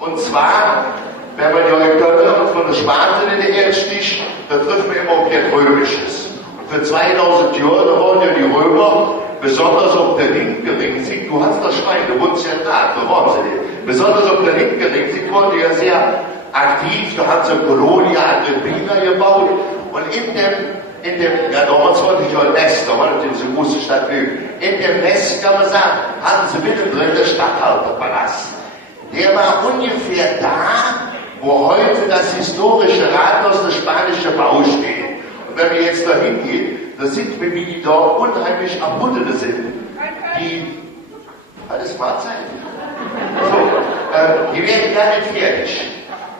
Und zwar, wenn man ja in Köln von der Spaten in der Erdstich, da trifft man immer auf das Römisches. Und für 2000 Jahre, da waren ja die Römer, besonders auf der linken Ring, du hast das Schwein, du wohnst ja da, da waren sie nicht. Besonders auf der linken Ring, waren die ja sehr aktiv, da haben sie Kolonie Agrippina gebaut. Und in dem, ja damals war nicht ein Nest, da war nicht diese große Stadt Lügen. In dem Nest, kann man sagen, hatten sie mittendrin den Statthalterpalast. Der war ungefähr da, wo heute das historische Rathaus der Spanische Bau steht. Und wenn wir jetzt da hingehen, da sieht man, wie die da unheimlich Erbundene sind. Die, alles Mahlzeit. So, die werden gar nicht fertig.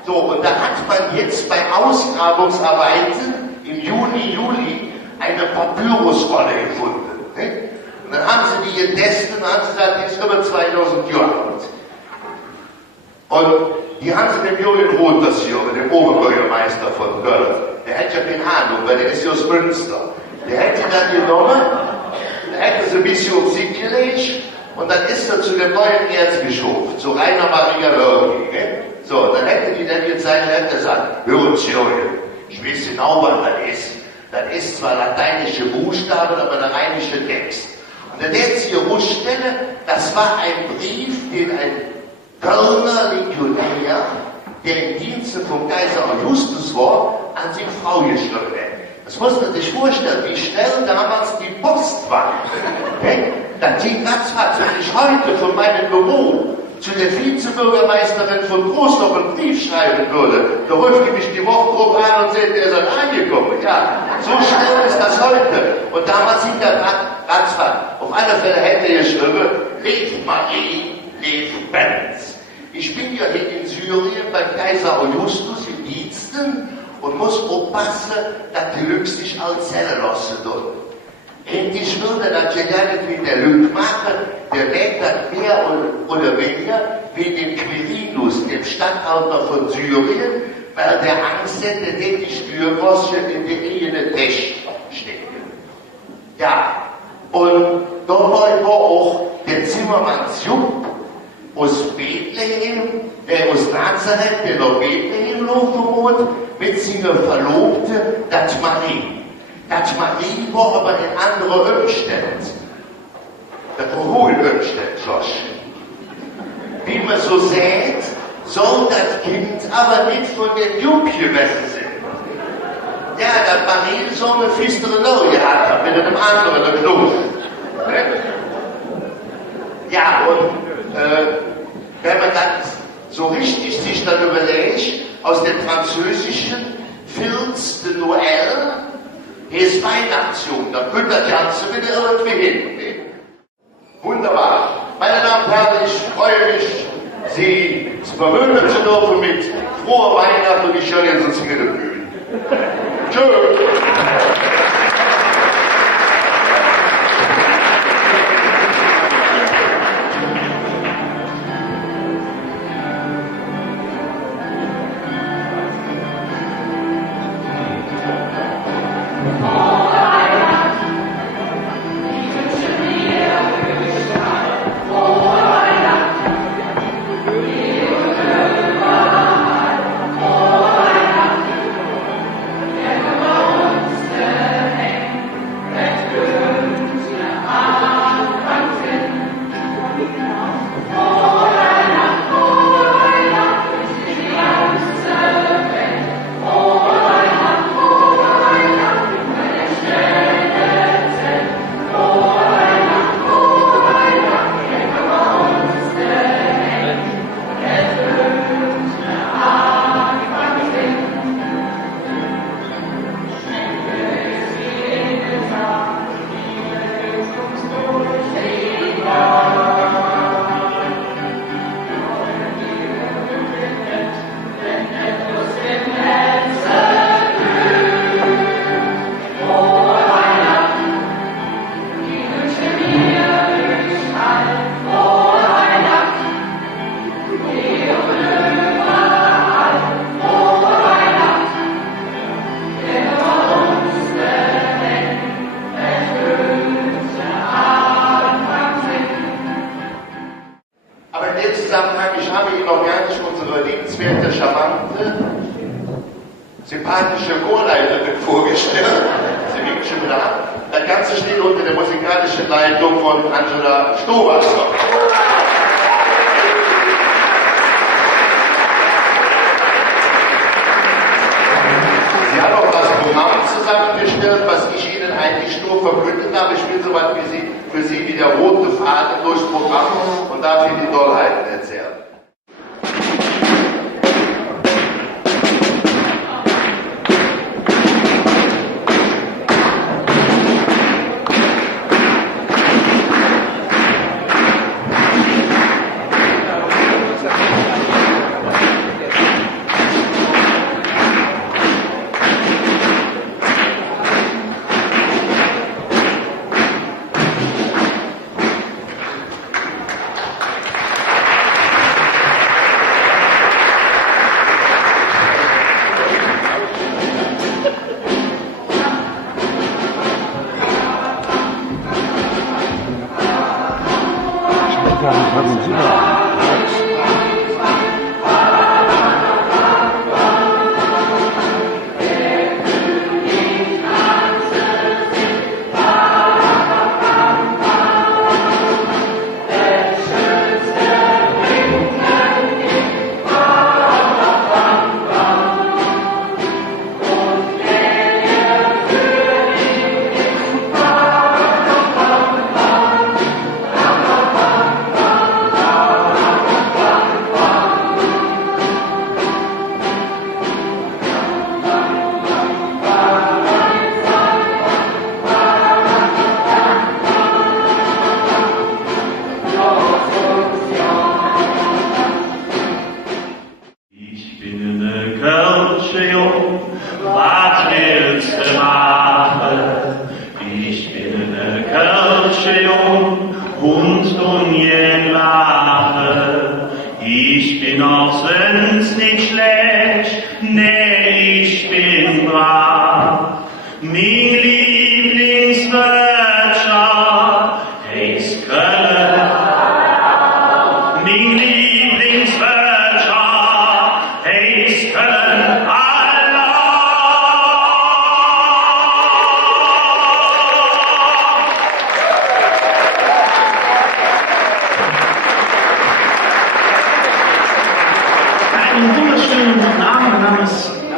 So, und da hat man jetzt bei Ausgrabungsarbeiten im Juni, Juli eine Papyrusrolle gefunden. Ne? Und dann haben sie die getestet und haben gesagt, die ist über 2000 Jahre alt. Und die haben sie dem Jürgen Roth, das hier, dem Oberbürgermeister von Köln, der hat ja keine Ahnung, weil der ist ja aus Münster. Der hätte dann genommen, da hätte sie ein bisschen auf sich gelegt und dann ist er zu dem neuen Erzbischof, zu Rainer Maria Wörging. Ne? So, dann hätte die dann jetzt seine Hände gesagt, hören Sie, Jürgen, ich weiß genau, was das ist. Das ist zwar lateinische Buchstaben, aber der rheinische Text. Und dann hätte sie herausstellen, das war ein Brief, den ein Kölner Legionär, der im Dienste vom Kaiser Augustus war, an seine Frau geschrieben hat. Das muss man sich vorstellen, wie schnell damals die Post war. Das ging ratzfatz. Wenn ich heute von meinem Büro zu der Vizebürgermeisterin von Großdorf einen Brief schreiben würde, da ruft die mich die Woche drauf an und sagt, der ist angekommen. Ja, so schnell ist das heute. Und damals ging das ratzfatz. Auf alle Fälle hätte er geschrieben, lebt Marie, lebt Benz. Ich bin ja hier in Syrien beim Kaiser Augustus im Diensten und muss aufpassen, dass die Leute sich als Zelle lassen dürfen. Und ich würde das ja gar nicht mit der Lüge machen, der merkt das mehr oder weniger wie dem Quirinus, dem Statthalter von Syrien, weil der Angst hätte, den die Stürwurstchen in der Ehe Techt stecken. Ja, und dabei war auch der Zimmermanns Jupp aus Bethlehem, aus Nazareth, der nach Bethlehem laufen mit seiner Verlobten, das Marie. Das Marie war aber in anderen Umständen. Das war wohl Umständen, Josh. Wie wie man so sät, soll das Kind aber nicht von den Jupp gewesen sein. Ja, das Marie so eine fistere Neue hat, mit einem anderen Knuff. Ja, und wenn man das so richtig sich dann überlegt, aus dem Französischen Fils de Noël, hier ist Weihnachtsjung, da kommt das Ganze wieder irgendwie hin. Wunderbar. Meine Damen und Herren, ich freue mich, Sie zu verwöhnen zu dürfen mit froher Weihnachten und ich höre jetzt uns in den Bühnen. Tschüss. Ich habe Ihnen noch gar nicht unsere liebenswerte, charmante, sympathische Chorleiterin vorgestellt. Sie winkt schon wieder ab. Das Ganze steht unter der musikalischen Leitung von Angela Stowasser. Sie hat auch das Programm zusammengestellt, was ich Ihnen eigentlich nur verkündet habe. Ich will so was für Sie wie der rote Faden durchs Programm und darf Ihnen die Tollheiten erzählen.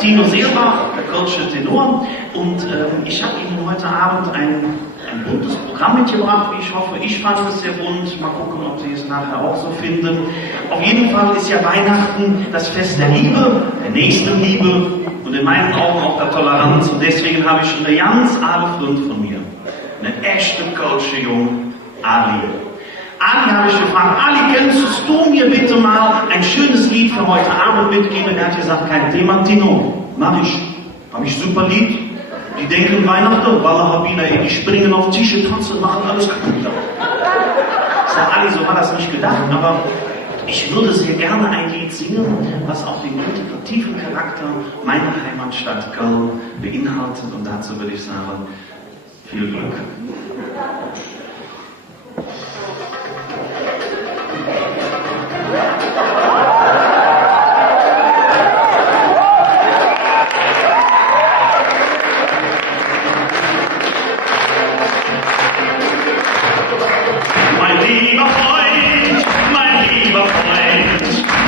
Tino Seelbach, der Kölsche Tenor, und ich habe Ihnen heute Abend ein buntes Programm mitgebracht, wie ich hoffe. Ich fand es sehr bunt. Mal gucken, ob Sie es nachher auch so finden. Auf jeden Fall ist ja Weihnachten das Fest der Liebe, der Nächstenliebe und in meinen Augen auch der Toleranz. Und deswegen habe ich schon eine ganz aale Freund von mir, eine echte Kölsche Jung, Ali. Ali habe ich gefragt, Ali, könntest du mir bitte mal ein schönes Lied für heute Abend mitgeben? Er hat gesagt, kein Thema, Tino, mach ich. Habe ich super Lied. Die denken Weihnachten, Wallerhabiner, die springen auf Tische, tanzen, machen alles kaputt. Sag Ali, so war das nicht gedacht, aber ich würde sehr gerne ein Lied singen, was auch den interpretativen Charakter meiner Heimatstadt Köln beinhaltet. Und dazu würde ich sagen, viel Glück.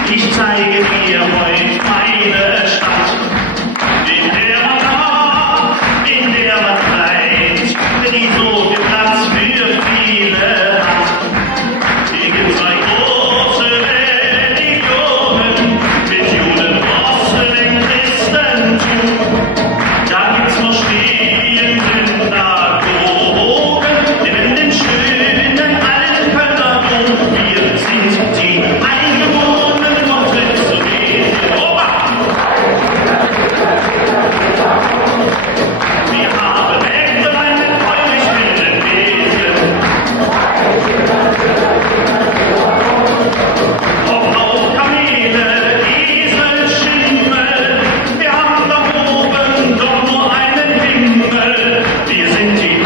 Ich zeige dir heute meine Stadt, in der man lacht, in der man treibt, die so viel Platz für viele hat. Hier gibt's zwei große Religionen, mit Juden, Moslem, Christentum. Da gibt's Moscheen, Synagogen, in dem schönen alten Kölner Dom. Wir sind die Eingeborenen. Wir haben Ängstlein mit freudig wilden Wesen. Auf Kamele, Esel, Schimmel. Wir haben da oben doch nur einen Himmel. Wir sind die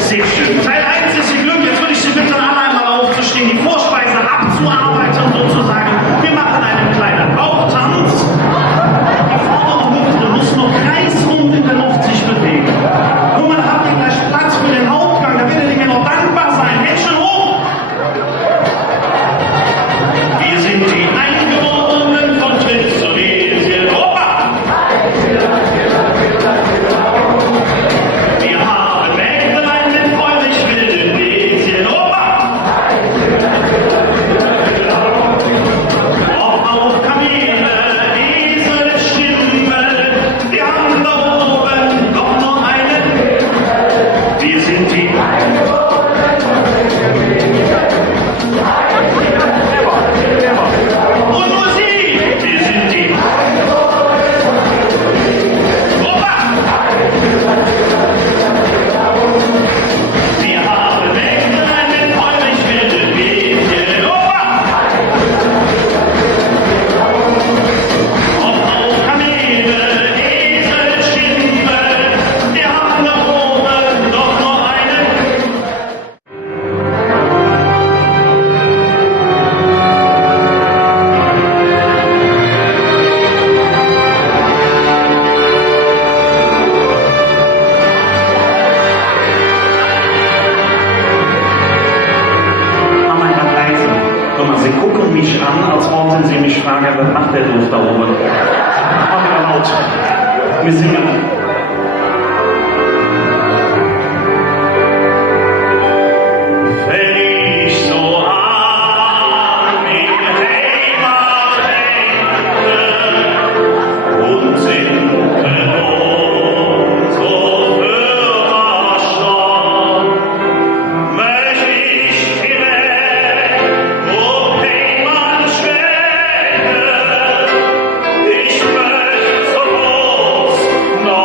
sehr schön. Teil 1 ist ihr Glück. Jetzt würde ich Sie bitten, alle einmal aufzustehen, die Vorspeise abzuarbeiten sozusagen. Wir machen einen kleinen Bauchtanz. Die vordere Hüfte muss noch kreisrund in der Luft sich bewegen. Nun, man habt ihr gleich Platz für den Hauptgang. Da werdet ihr mir noch dankbar sein. Händchen hoch! Wir sind die Eingeborenen von Tritt zur Welt. Opa! Wir haben Mägdelein mit freudig wilden Wesen. Opa! Auf Kamele, Esel, Schimmel. Wir haben da oben doch noch einen. Wir sind die und nur Sie! Wir sind die Opa! Wir haben Mägdelein mit freudig wilden Wesen. Opa! Auf Kamele, Esel, Schimmel. Wir haben da oben doch nur einen. Mama, ich hab leise. Guck mal, Sie gucken mich an, als wollten Sie mich fragen, was macht der Doof da oben? Mach wieder laut. Wir singen. Wenn ich so an die Heimat denke und sinke unsere Führerstadt, möchte ich direkt Heimat schwelgen. Ich möchte so groß noch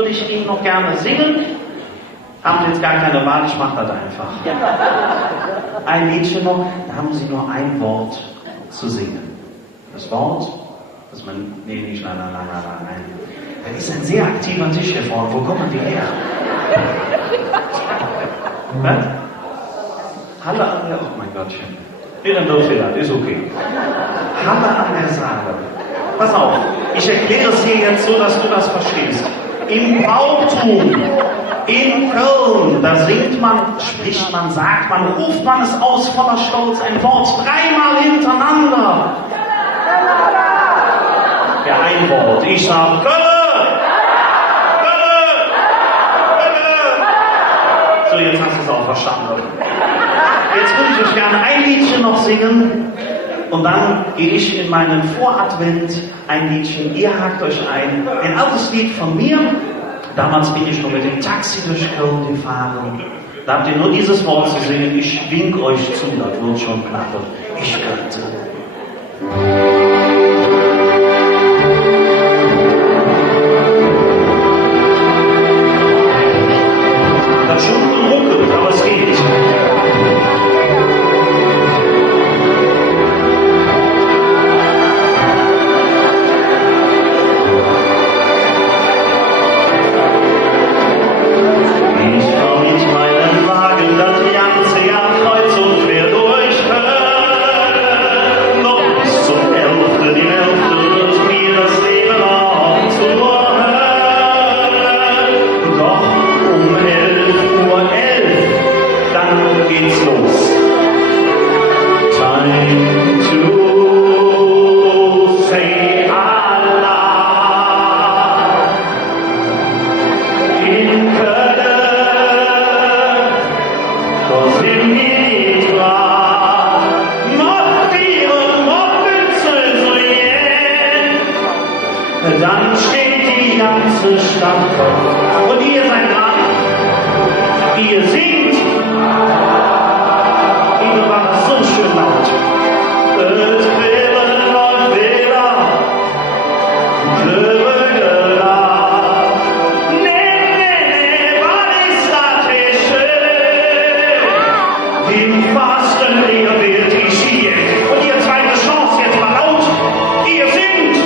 würde ich Ihnen noch gerne singen. Haben Sie jetzt gar keine Wahl, ich mache das einfach. Ein Liedchen noch, da haben Sie nur ein Wort zu singen. Das Wort, das man, nee, nicht nein. Das ist ein sehr aktiver Tisch hier vorne. Wo kommen die her? Was? Halle an der, oh mein Gottchen. Nee, dann dürft ihr das, ist okay. Halle an der Saale. Pass auf, ich erkläre es dir jetzt so, dass du das verstehst. Im Brauchtum in Köln, da singt man, spricht man, sagt man, ruft man es aus voller Stolz, ein Wort dreimal hintereinander. Ja, ein Wort. Ich sag Kölle! Kölle! Kölle! So, jetzt hast du es auch verstanden. Jetzt würde ich euch gerne ein Liedchen noch singen und dann gehe ich in meinen Voradvent ein Liedchen. Ihr hakt euch ein altes Lied von mir. Damals bin ich noch mit dem Taxi durch Köln gefahren. Da habt ihr nur dieses Wort zu singen. Ich wink euch zu, das wird schon klappen. Ich könnte. Das ist schon ruckelt, aber es geht. Dann steht die ganze Stadt und ihr seid dran, ihr singt, wieder war das so schön laut. Es läuft wieder, nee, was ist das schön? Die Fasten, ihr wird die Schiene. Und ihr zweite Chance, jetzt mal laut, ihr singt.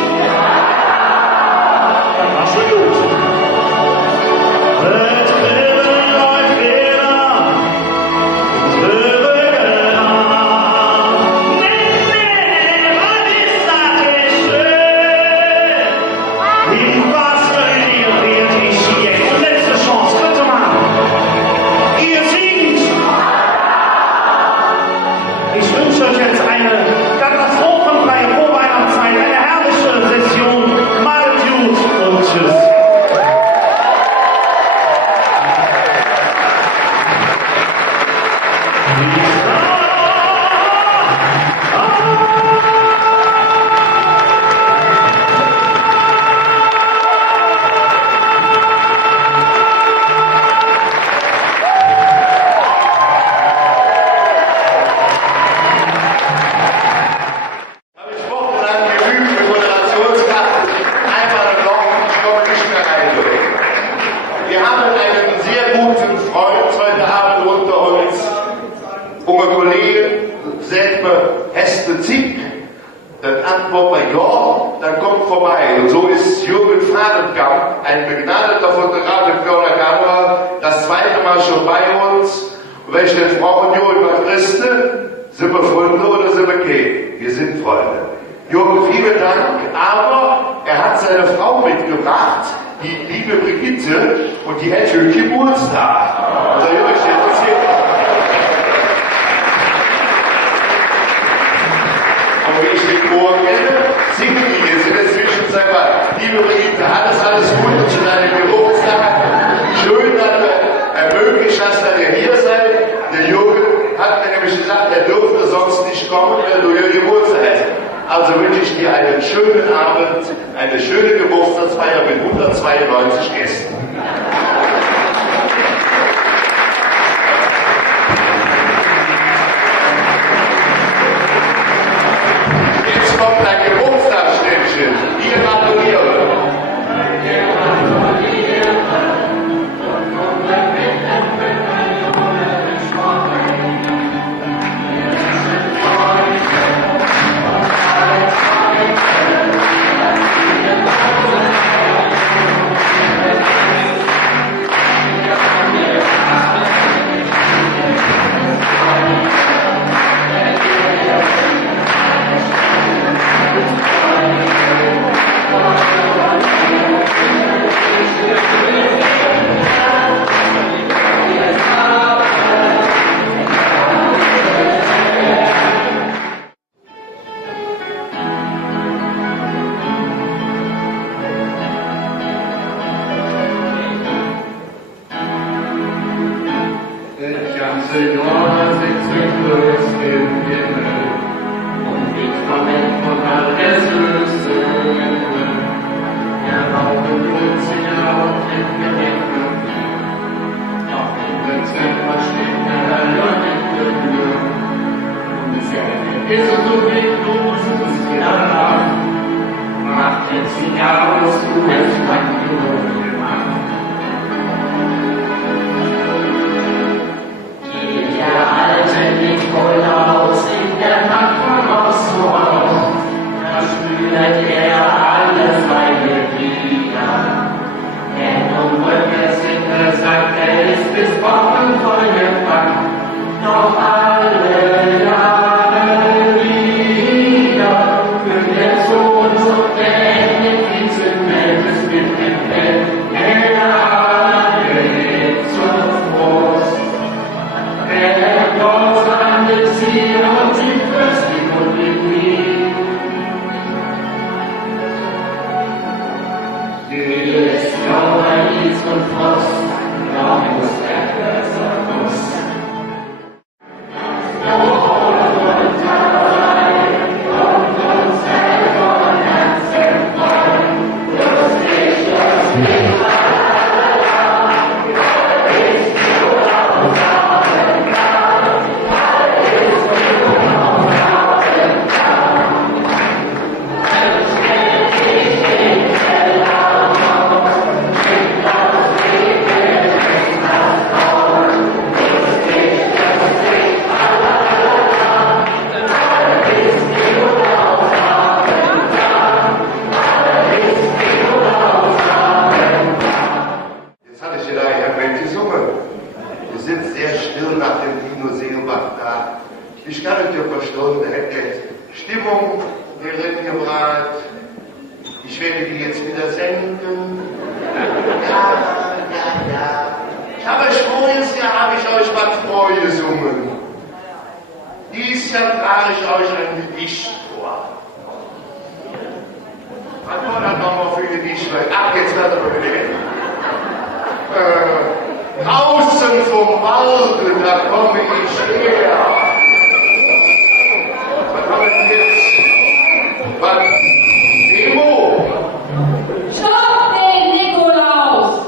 Dann kommt vorbei. Und so ist Jürgen Fahrenkamp, ein begnadeter Fotograf in Kölner Kamera, das zweite Mal schon bei uns. Und wenn ich den frage, Jürgen, was bist du? Sind wir Freunde oder sind wir kein? Wir sind Freunde. Jürgen, vielen Dank, aber er hat seine Frau mitgebracht, die liebe Brigitte, und die hätte schon Geburtstag. Also Jürgen, jetzt ist hier. Und wie ich den Chor kenne, singt die jetzt in der Zwischenzeit mal. Liebe Brigitte, alles Gute zu deinem Geburtstag. Schön, dass du ermöglicht hast, dass ihr hier seid. Der Jürgen hat mir nämlich gesagt, er dürfte sonst nicht kommen, wenn du hier Geburtstag hast. Also wünsche ich dir einen schönen Abend, eine schöne Geburtstagsfeier mit 192 Gästen. Jetzt kommt dein Geburtstagsständchen. Wir gratulieren. Ich kann es dir verstehen, der hätte Stimmung hierin gebracht. Ich werde die jetzt wieder senken. Ja. Ich habe voriges Jahr habe ich euch was vorgesungen. Dieses Jahr trage ich euch ein Gedicht vor. Was war das nochmal für ein Gedicht? Ach, jetzt wird er wieder hin. Draußen vom Walde, da komme ich her. Was haben wir jetzt? Was? Demo? Stopp den Nikolaus!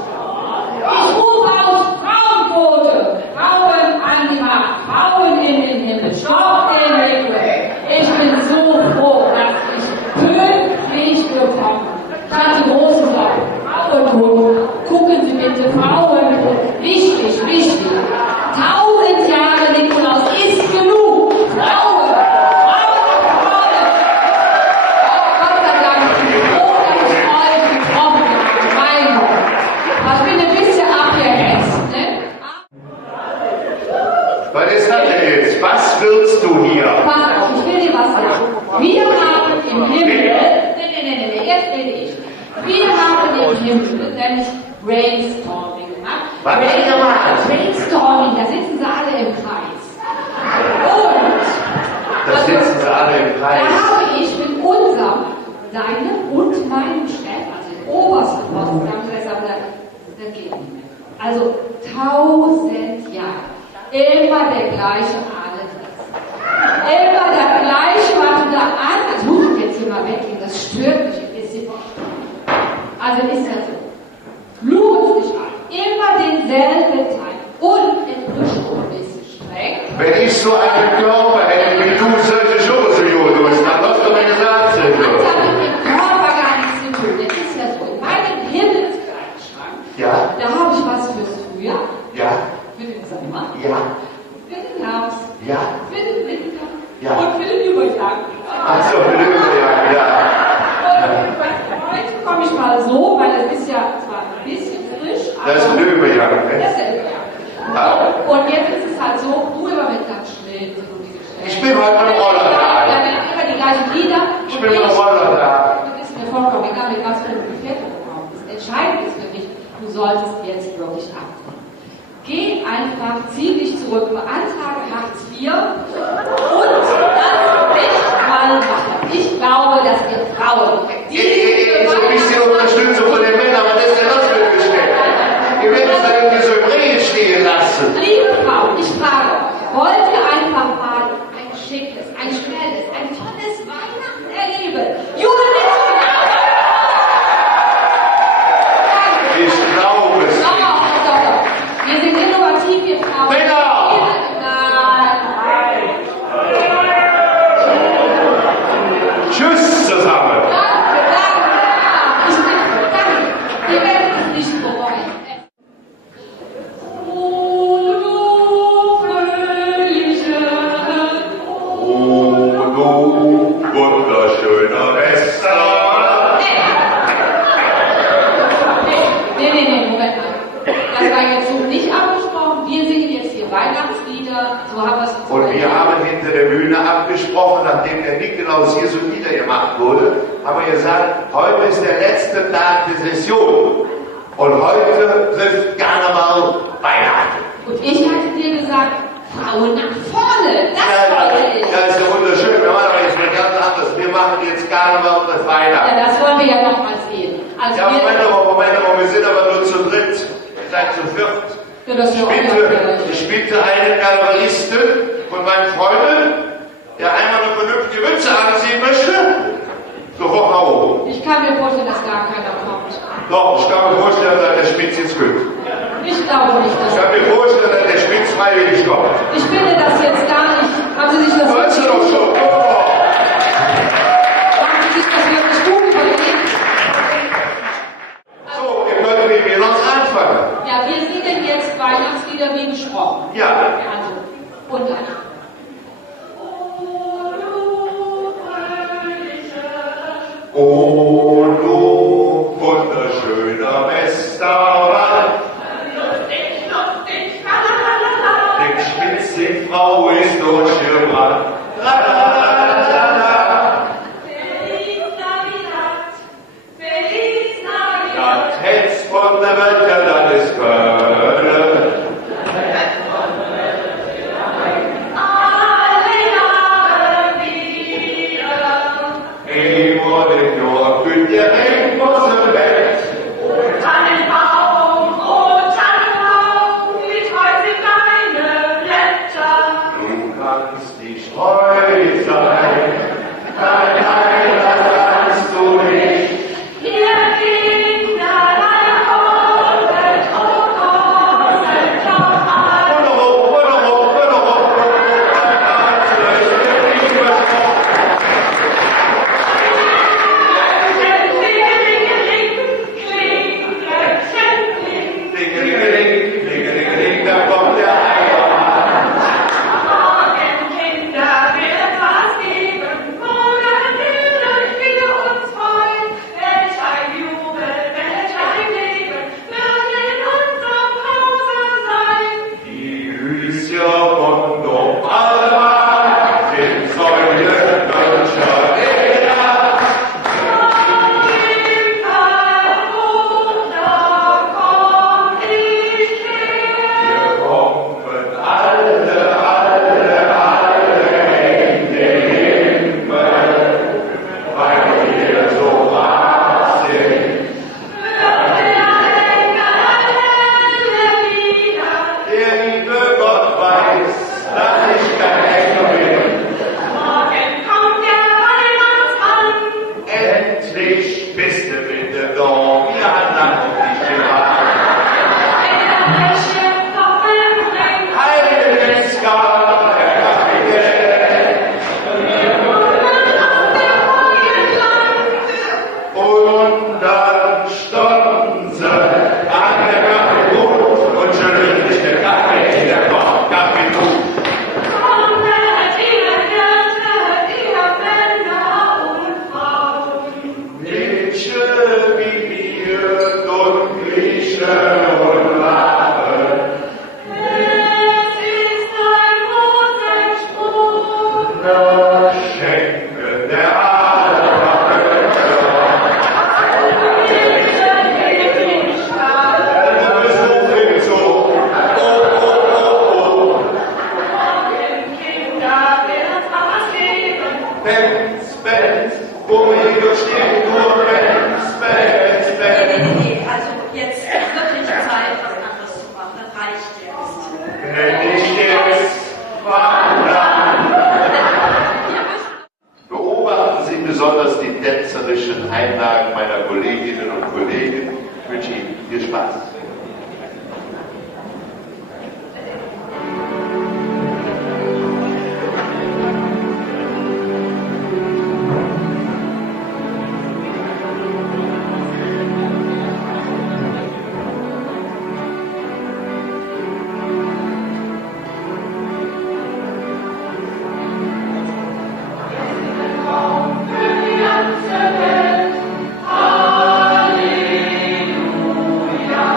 Ich rufe aus Frauenquote! Frauen an die Macht! Frauen in den Himmel! Stopp den Nikolaus! Ich bin so froh, dass ich pünktlich gekommen bin. Statt die großen Frauenquote. Gucken Sie bitte, Frauenquote. Wichtig, wichtig. 1000 Jahre Nikolaus ist genug. Frauen! Was willst du hier? Pass auf, ich will dir was sagen. Wir haben im Himmel, jetzt rede ich. Wir haben im Himmel nämlich Brainstorming gemacht. Was habt ihr gemacht? Brainstorming, da sitzen sie alle im Kreis. Und Da sitzen sie alle im Kreis. da habe ich mit unserem, deinem und meinem Chef, also dem obersten Posten, da haben wir gesagt, das geht nicht mehr. Also 1000 Jahre. Immer der gleiche Adelsatz. Immer der gleiche, was du da an. Das muss ich jetzt hier mal weggehen, das stört mich ein bisschen. Also ist ja so. Blutet sich an. Immer denselben Teil. Und in Frischung ein bisschen streng. Wenn ich so einen Körper hätte wie du, solche Schuhe so Jodos, dann hast du mir gesagt, Das hat mit dem Körper gar nichts zu tun. Das ist ja so. In meinem Himmelskleiderschrank, Ja, da habe ich was fürs Frühjahr, ja, für den Sommer, ja, für den Herbst, ja. für den Winter Ja. und für den Übergang. Ach so, ja. Und heute komme ich mal so, weil es ist ja zwar ein bisschen frisch, aber Das ist Löwejagd, das ne? ist Löwejagd. Ja. Und jetzt ist es halt so, du immer mit deinem Schnitt und die Gestelle. Ich bin heute mit dem Roller da. Ja, immer die gleichen Lieder. Ich bin mit dem Roller da. Das ist mir vollkommen egal, mit was für einem Gefährt du gekommen bist. Entscheidend ist für mich, du solltest jetzt wirklich abkommen. Geh einfach, zieh dich zurück, beantrage Hartz IV und lass dich mal machen. Ich glaube, dass wir Frauen, So ein bisschen Unterstützung von den Männern, aber das ist ja das mitgestellt. Ihr werdet es dann irgendwie so im Regen stehen lassen. Liebe Frauen, ich frage euch, wollt ihr einfach mal ein schickes, ein schnelles, ein tolles Weihnachten erleben? Ich glaube es nicht. Doch. Wir sind innovativ, wir Frauen. Männer! Nein. Tschüss zusammen. Danke. Wir werden es nicht bereuen. Oh, du wunderschöner Wester. Nee, Moment mal. Das war jetzt so nicht abgesprochen. Wir singen jetzt hier Weihnachtslieder. So haben wir es uns Und wir haben hinter der Bühne abgesprochen, nachdem der Nikolaus hier so niedergemacht wurde, haben wir gesagt, heute ist der letzte Tag der Session. Und heute trifft Karneval Weihnachten. Und ich hatte dir gesagt, Frauen nach vorne. Das wollte ich. Das ist ja wunderschön. Wir machen aber jetzt mal ganz anders. Wir machen jetzt Karneval und Ja, Weihnachten. das wollen wir ja noch mal sehen. Also Ja, wir, Moment, Moment, wir sind aber nur zu dritt. Ihr seid zu viert. Ja, das ist ja auch Ich bitte einen Galeristen von meinen Freunden, der einmal eine vernünftige Mütze anziehen möchte. So hoch nach oben. Ich kann mir vorstellen, dass gar keiner kommt. Doch, ich kann mir vorstellen, dass der Spitz jetzt kommt. Ich glaube nicht, dass... Ich kann mir vorstellen, dass der Spitz freiwillig kommt. Ich finde das jetzt gar nicht... Haben Sie sich das Weißt du doch schon, Haben Sie sich das wirklich gut überlegt? So, ihr könnt mit mir noch anfangen. Ja, wir singen jetzt Weihnachtslieder wie besprochen. Ja. Also, und dann. Oh, du wunderschöner Westerwald. Die Spitzenfrau ist durchgebrannt. Das Hetz von der Welt, ja, das ist Köln. Ich wurde nur für die Regenbogenwelt. Tannenbaum, oh Tannenbaum, ich heute deine Blätter. Du kannst nicht treu sein, dein Heiland kannst du nicht. Ihr Kinder, dein Kornet, oh Kornet, doch an. Da kommt der Heiland. Morgen, Kinder, wird was geben. Morgen will euch für uns freuen. Welch ein Jubel, welch ein Leben wird in unserem Hause sein. Die Hüscher von Dom-Alba, den Säulen Deutscher Leder. Wir kommen alle in den Himmel, weil wir so wahr sind. Der liebe Gott weiß, dass ich kein Engel bin. Endlich bist du bitte da. Wir haben lang auf dich gewartet. Heiliges Gott, und dann standen sie an der Kaffeebucht und schüttelten sich den Kaffee in der Kopf. Kaffeebucht. Mädchen wie wir, Dunkliche und Lachen. Schenken der Benz, wo wir stehen, nur Benz. Also jetzt wirklich Zeit, was anderes zu machen. Das reicht jetzt. Wenn ich jetzt wandern. Beobachten Sie besonders die tänzerischen Einlagen meiner Kolleginnen und Kollegen. Ich wünsche Ihnen viel Spaß. Halleluja.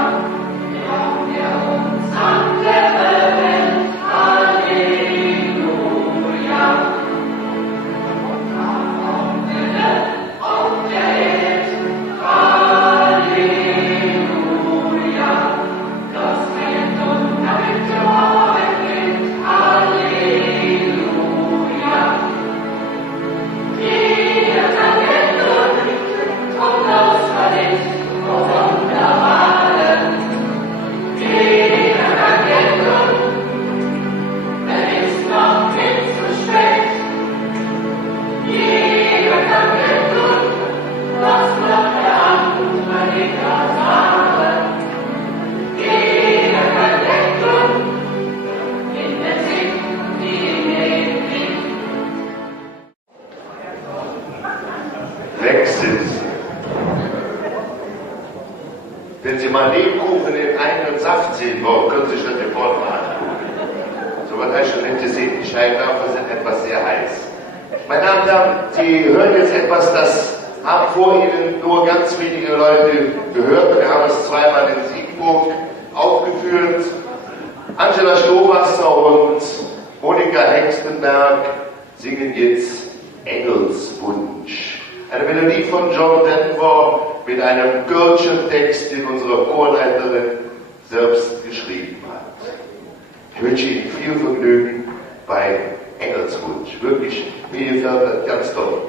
Wenn Sie mal Lebkuchen in eigenen Saft sehen wollen, können Sie sich das hier vorne mal angucken. So was habe ich schon nicht gesehen. Die Scheinwerfer sind etwas sehr heiß. Meine Damen und Herren, Sie hören jetzt etwas, das haben vor Ihnen nur ganz wenige Leute gehört. Wir haben es zweimal in Siegburg aufgeführt. Angela Stowasser und Monika Hengstenberg singen jetzt Engelswunsch. Eine Melodie von John Denver mit einem Gürteltext, den unsere Chorleiterin selbst geschrieben hat. Ich wünsche Ihnen viel Vergnügen bei Engelswunsch. Wirklich, mir gefällt das ganz toll.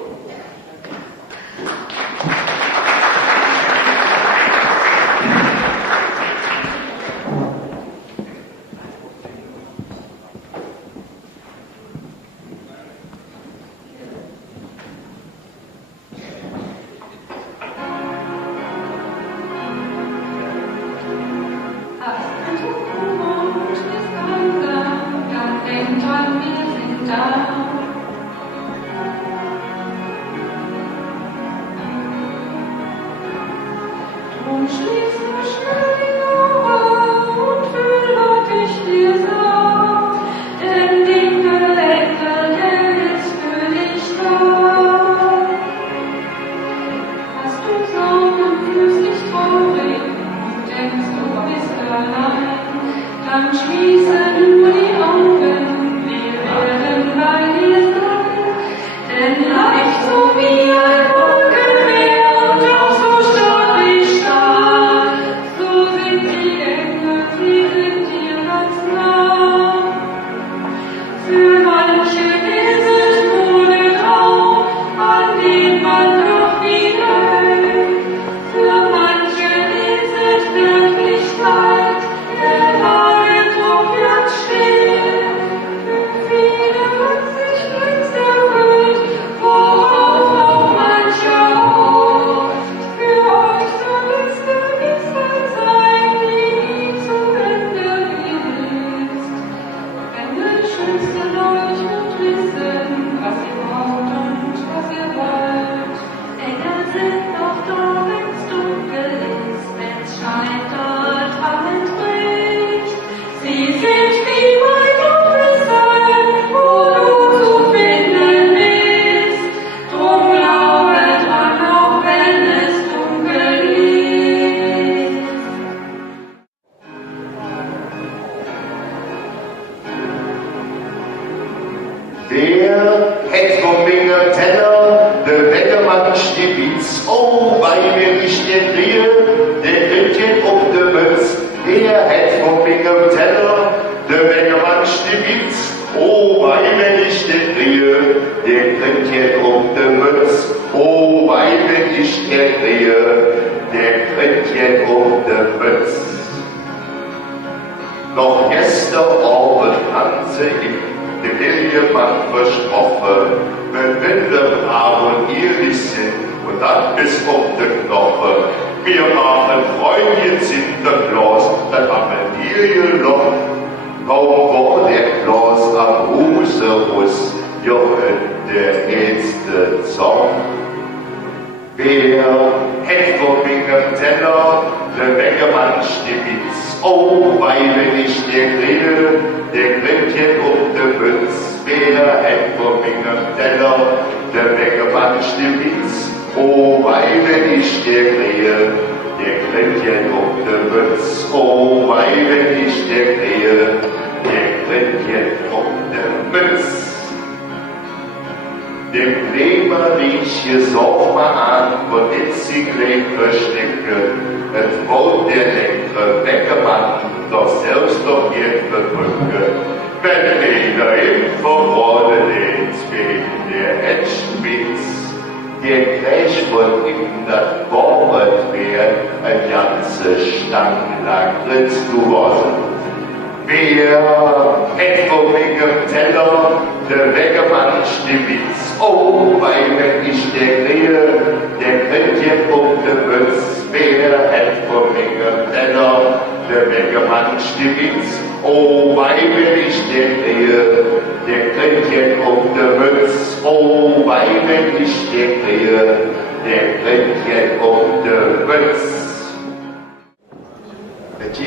Das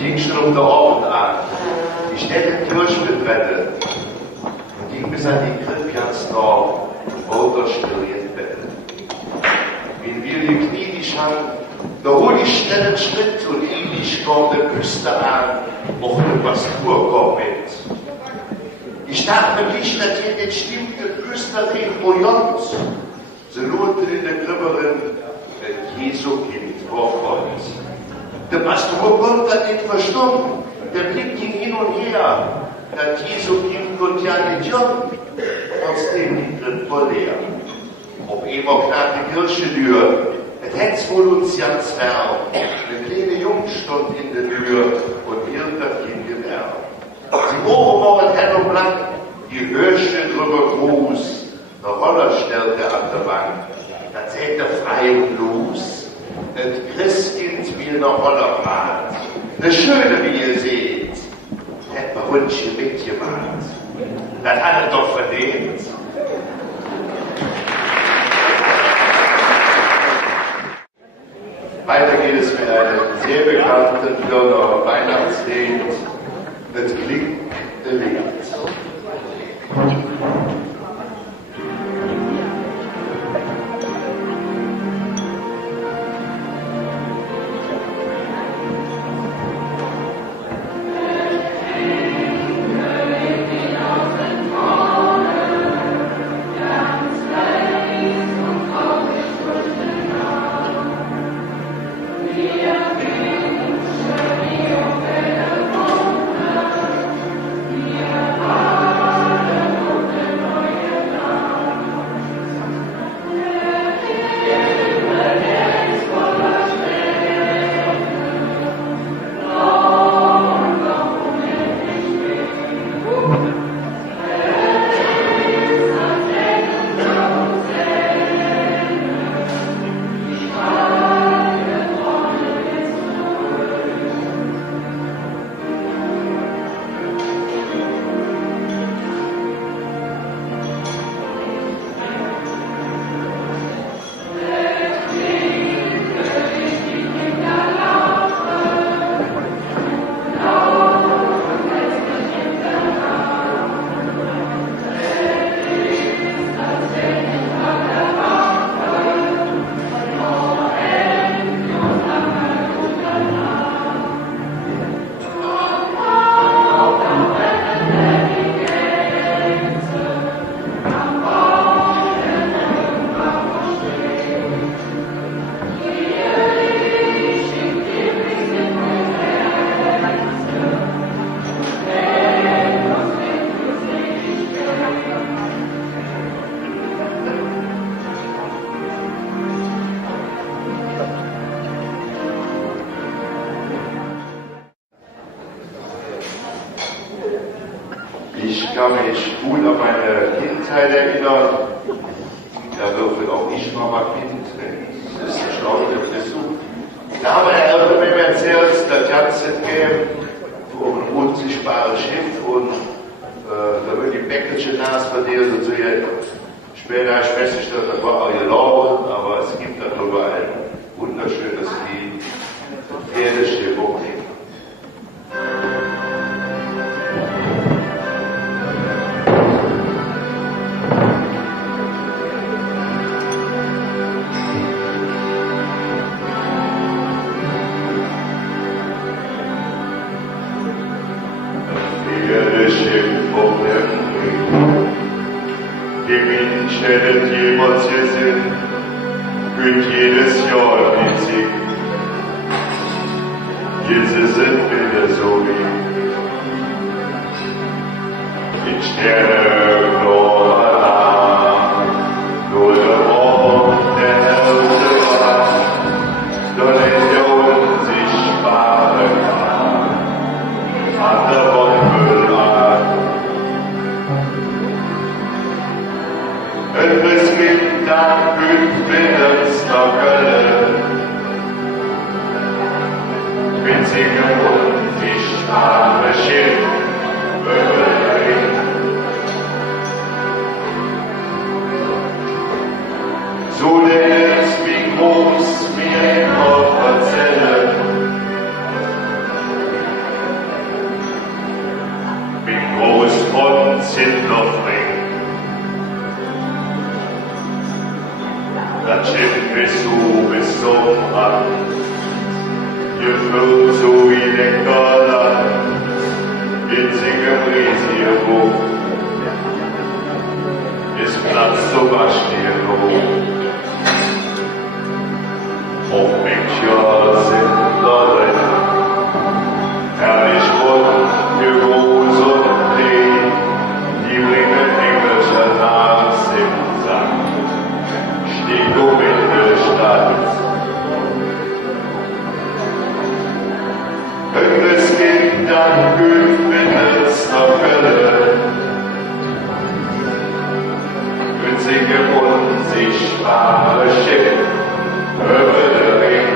ging schon um den Abend an. Die Städtekirche betreten. Und ging bis an die Krippjahrsdorf oder stilliert werden. Wenn wir die Knie nicht haben, da hol ich schnell einen Schritt und ich komme der Küste an, auch mit was vorkommt. Ich dachte nicht, dass ihr den stimmte Küste den Projekt, so lohnte in der Gribberin, wenn Jesu Kind vorkommt. Der Pastor konnte das nicht verstehen. Der Blick ging hin und her. Das Jesu Kind wird ja nicht jung. Trotzdem die Grippe voll leer. Ob immer knapp die Kirchentür. Es hätt's wohl uns ganz fern. Eine kleine Jung stand in der Tür und wird das Kind gewährt. Sie oben hell und blank, die Hörsche drüber groß. Der Roller stellte an der Bank. Das hätte frei und los. Das Christkind wie eine Rollerfahrt. Eine schöne, wie ihr seht. Hätte bei uns hier mitgemacht. Das hat er doch verdient. Weiter geht es mit einem sehr bekannten Kölner Weihnachtslied. Das klingt Lied. Ich kann mich gut an meine Kindheit erinnern. Da durfte auch ich mal Kind. Das ist erstaunlich, das ist so. Da haben meine Eltern mir erzählt, dass Janssen käme um ein unsichtbares Schiff und da wird die Bäckelchen nass bei dir so zu ihr. Später habe ich festgestellt, das war auch gelogen, aber es gibt darüber ein wunderschönes Lied. Pferdestimmung. Die Menschen, die jemals hier sind, könnt jedes Jahr witzig. Jetzt sind wieder so wie in Sterne, Nora, nur der Ort der Hälfte war, nur der unsichtbare Mann, an der Wohnmüll an. Es gibt da Hüpfens Nockerle, winzige unsichtbare Schiffe, sind noch weg. Das Schiff ist so bis zum Rand, gefüllt so wie Leckerland, winzige Brise ist Platz zum Waschtier. Auf Mädchen sind darin, herrlich rund, für Groß und Dreh, die bringen englische Nas im Sack, steht um in der Stadt. Wenn es geht, dann findet nach Hölle, winzige unsichtbare Schiff, über der Ring.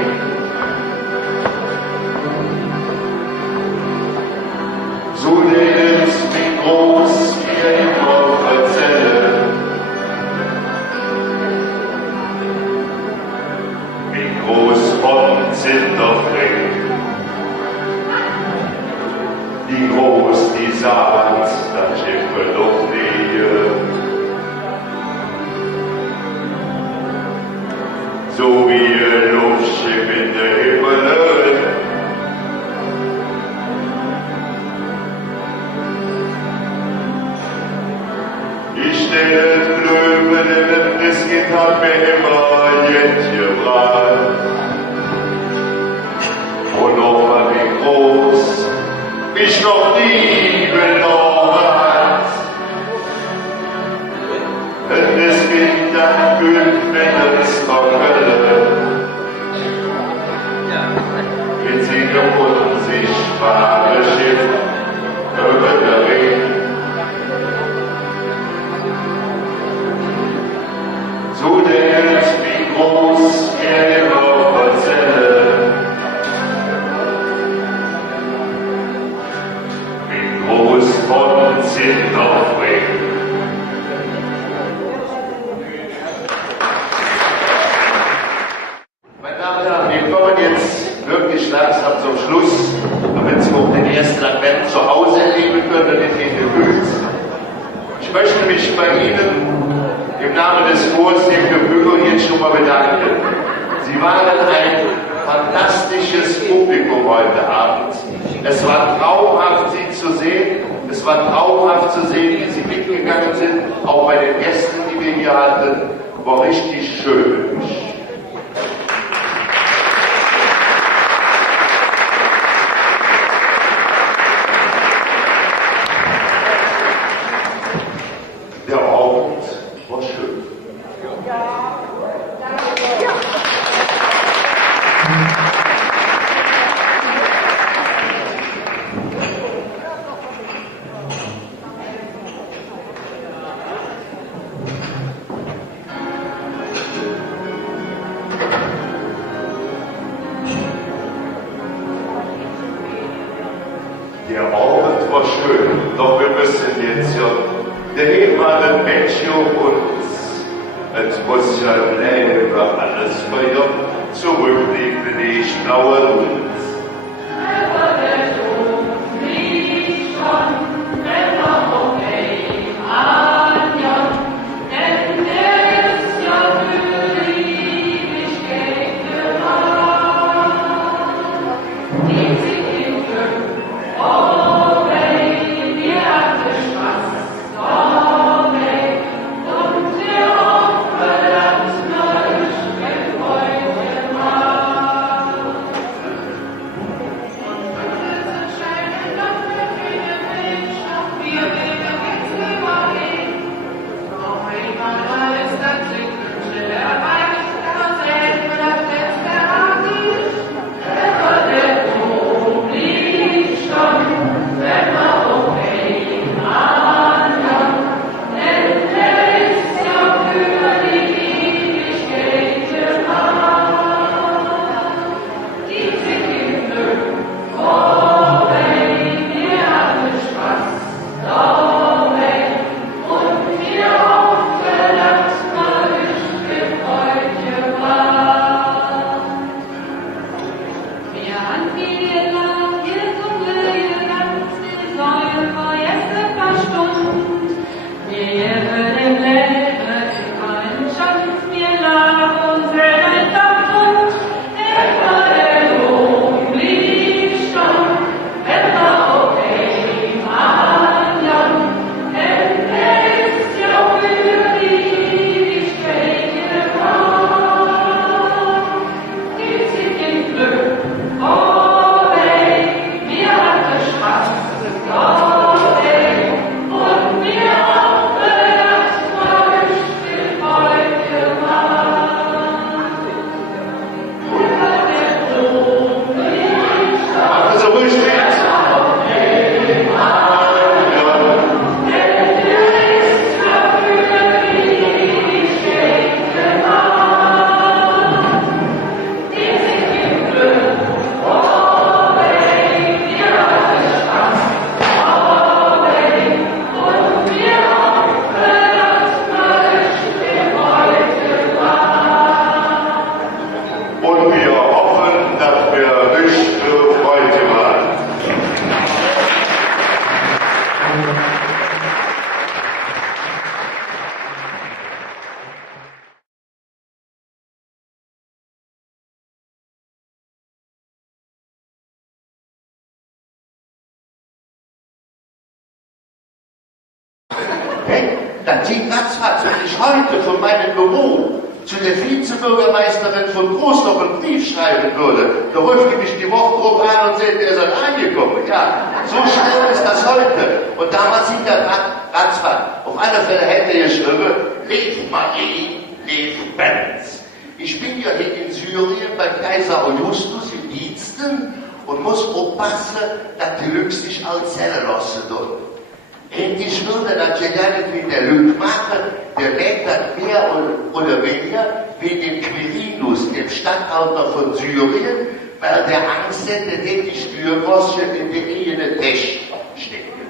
So dehnt wie groß ihr immer erzähle, wie groß von sind auf Ring, wie groß die Saat, das Schiff wird auf Nähe. So wie ein Luftschiff in der Himmel. Ich stelle Blöme, denn das Kind hat mir immer jetzt gebracht. Und noch mal wie groß mich noch nie benommen hat. Wenn das Kind dann wenn es noch Hölle, winzige unsichtbare Schiff über der Ring. So dehnt wie groß er immer erzähle, wie groß von sind auf Ring. Wir kommen jetzt wirklich langsam zum Schluss, damit Sie auch den ersten Advent zu Hause erleben können und in den Gefühls. Ich möchte mich bei Ihnen im Namen des Chors, dem Gebühr, jetzt schon mal bedanken. Sie waren ein fantastisches Publikum heute Abend. Es war traumhaft, Sie zu sehen. Es war traumhaft zu sehen, wie Sie mitgegangen sind, auch bei den Gästen, die wir hier hatten. War richtig schön. Der Abend war schön. Der Abend war schön, doch wir müssen jetzt ja der ehemalige Mädchen uns. Es muss ja bleiben, alles wieder zurücklegen, die blaue Lund. Das ging ratzfatz. Wenn ich heute von meinem Büro zu der Vizebürgermeisterin von Großdorf einen Brief schreiben würde, da ruft die mich die Woche drauf an und sagt, er ist angekommen. Ja, so schnell ist das heute. Und damals ging das ratzfatz. Auf alle Fälle hätte er geschrieben, Lev Marie, Lev Benz. Ich bin ja hier in Syrien bei Kaiser Augustus im Diensten und muss aufpassen, dass die Leute sich als Zelle lassen dürfen. Und ich würde das ja gar nicht mit der Leute machen, der lebt das mehr oder weniger wie dem Quirinus, dem Statthalter von Syrien, weil der Angst hätte, den die Stürmosschen in die eigene Tasche stecken.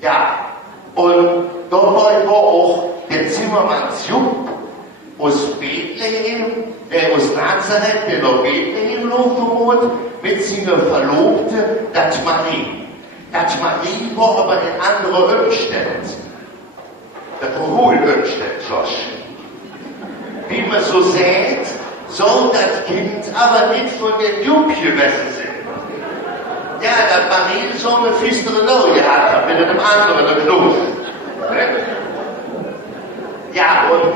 Ja, und dabei war auch der Zimmermanns Jupp aus Bethlehem, aus Nazareth, der nach Bethlehem laufen wollte, mit seiner Verlobten, das Marie. Das Marie war aber in anderen Umständen. Das war hohe Umstände, Josh. Wie man so sieht, soll das Kind aber nicht von den Jupp gewesen sein. Ja, das Marie soll eine fistere Nau gehabt haben, mit einem anderen Knuff. Ja, und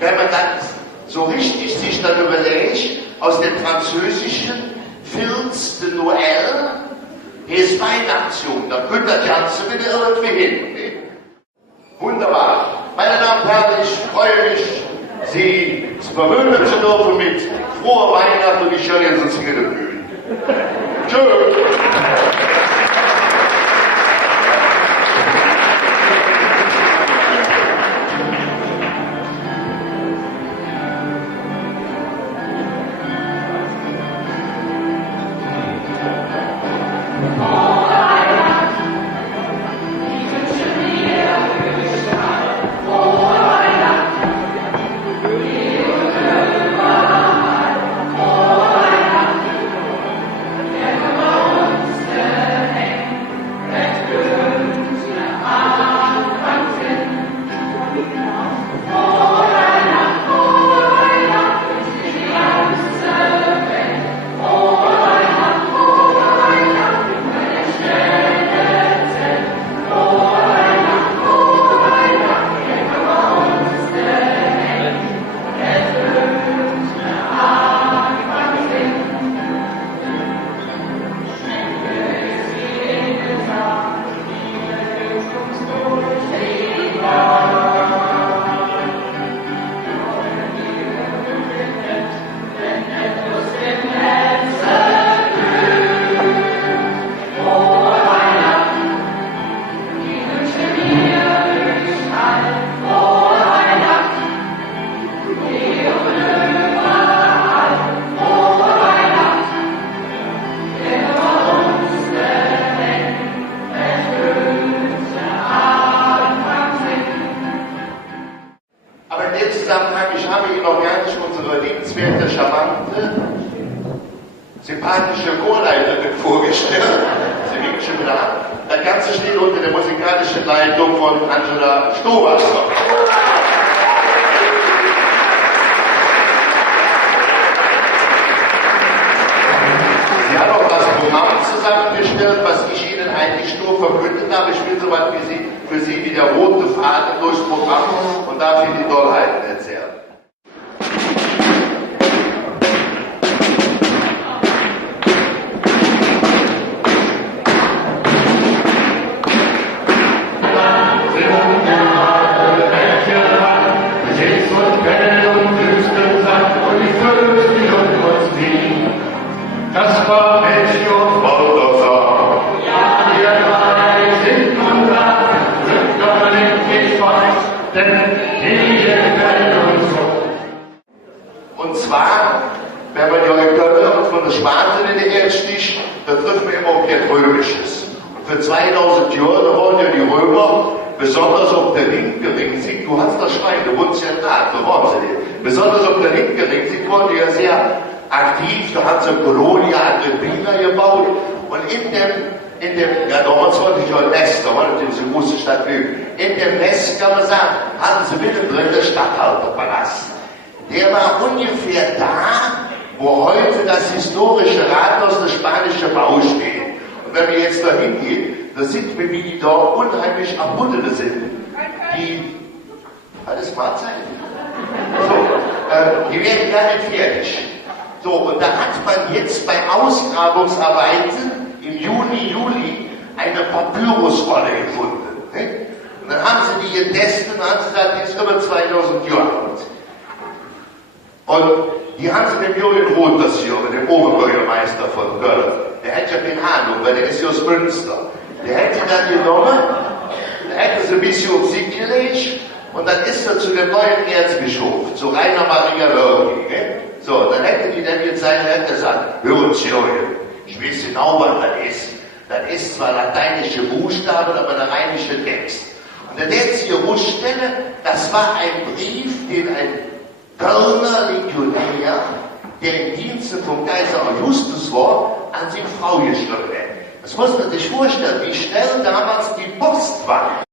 wenn man das so richtig sich dann überlegt, aus dem französischen Fils de Noël, hier ist Weihnachtsjung, da kommt das Ganze wieder irgendwie hin. Wunderbar. Meine Damen und Herren, ich freue mich, Sie zu verwöhnen zu dürfen mit froher Weihnachten und ich höre jetzt uns in der Bühne. Tschüss. sympathische Chorleiterin vorgestellt. Sie liegen schon da. Das Ganze steht unter der musikalischen Leitung von Angela Stowasser. Sie hat auch das Programm zusammengestellt, was ich Ihnen eigentlich nur verkündet habe. Ich will so was für Sie wie der rote Faden durchs Programm und darf Ihnen die Dollheiten erzählen. Das war Melchior Balthasar. Ja, wir drei sind nun da, sind doch nicht fort, denn die gefällt uns so. Und zwar, wenn man ja in Köln von der Spaten in der Erde sticht, da trifft man immer auf das Römisches. Und für 2000 Jahre, da waren ja die Römer, besonders auf der linken Ring, du hast das Schwein, du wohnst ja da, da waren sie nicht. Besonders auf der linken Ring, waren die ja sehr aktiv, da hat sie Kolonie Agrippina gebaut und in dem, ja damals war es ja ein Nest, da war natürlich so eine große Stadt wie, in dem Nest, kann man sagen, hatten sie mittendrin den Statthalterpalast. Der war ungefähr da, wo heute das historische Rathaus der Spanische Bau steht. Und wenn wir jetzt da hingehen, da sieht man, wie die da unheimlich am Buddeln sind. Alles Mahlzeit? So, die werden gar nicht fertig. So, und da hat man jetzt bei Ausgrabungsarbeiten im Juni, Juli eine Papyrusrolle gefunden. Ne? Und dann haben sie die getestet und haben gesagt, die ist über 2000 Jahre alt. Und die haben sie dem Jürgen Roth, das hier, dem Oberbürgermeister von Köln, der hat ja keine Ahnung, weil der ist ja aus Münster. Der hätte dann genommen, da hätte sie ein bisschen auf sich gelegt und dann ist er zu dem neuen Erzbischof, zu Rainer Maria Wörging. Ne? So, dann hätte die dann jetzt sein, hätte gesagt, hören Sie, ich weiß genau, was das ist. Das ist zwar lateinische Buchstaben, aber der rheinische Text. Und dann hätte sie herausstellen, das war ein Brief, den ein Kölner Legionär, der im Dienste vom Kaiser Augustus war, an seine Frau geschrieben hat. Das muss man sich vorstellen, wie schnell damals die Post war.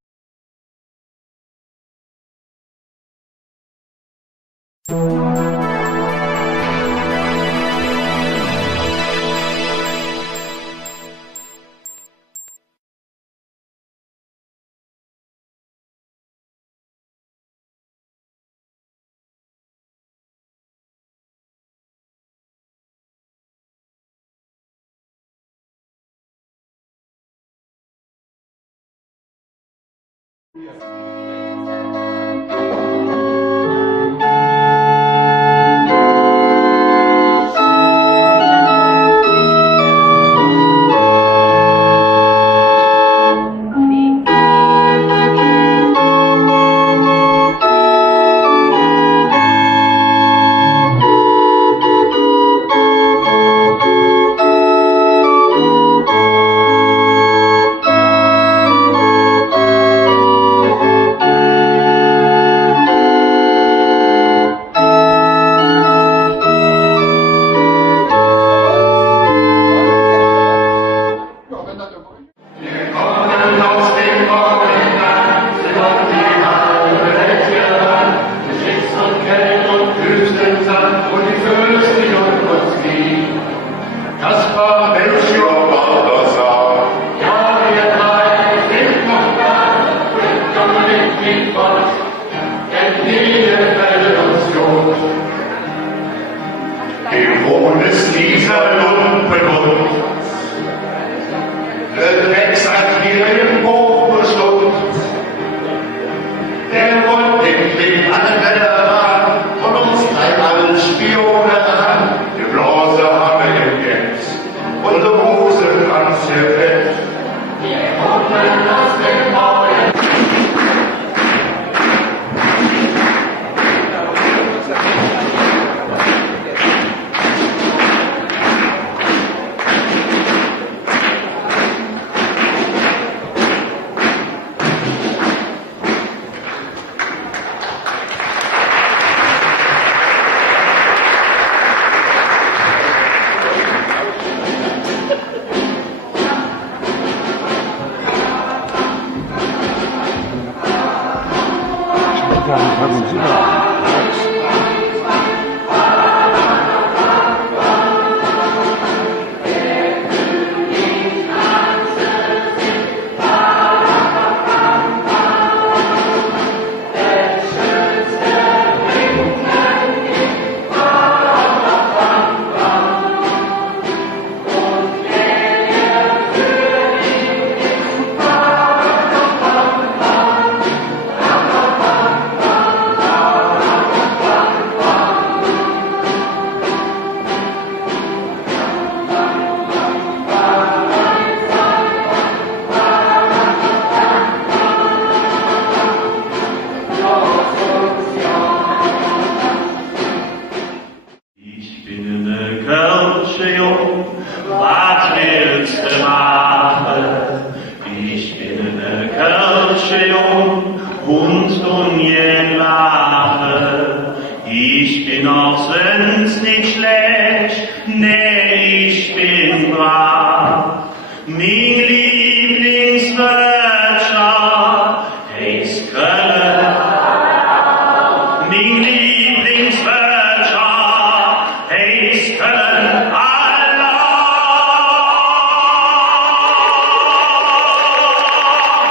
Lieblingswörter, hey, Köln.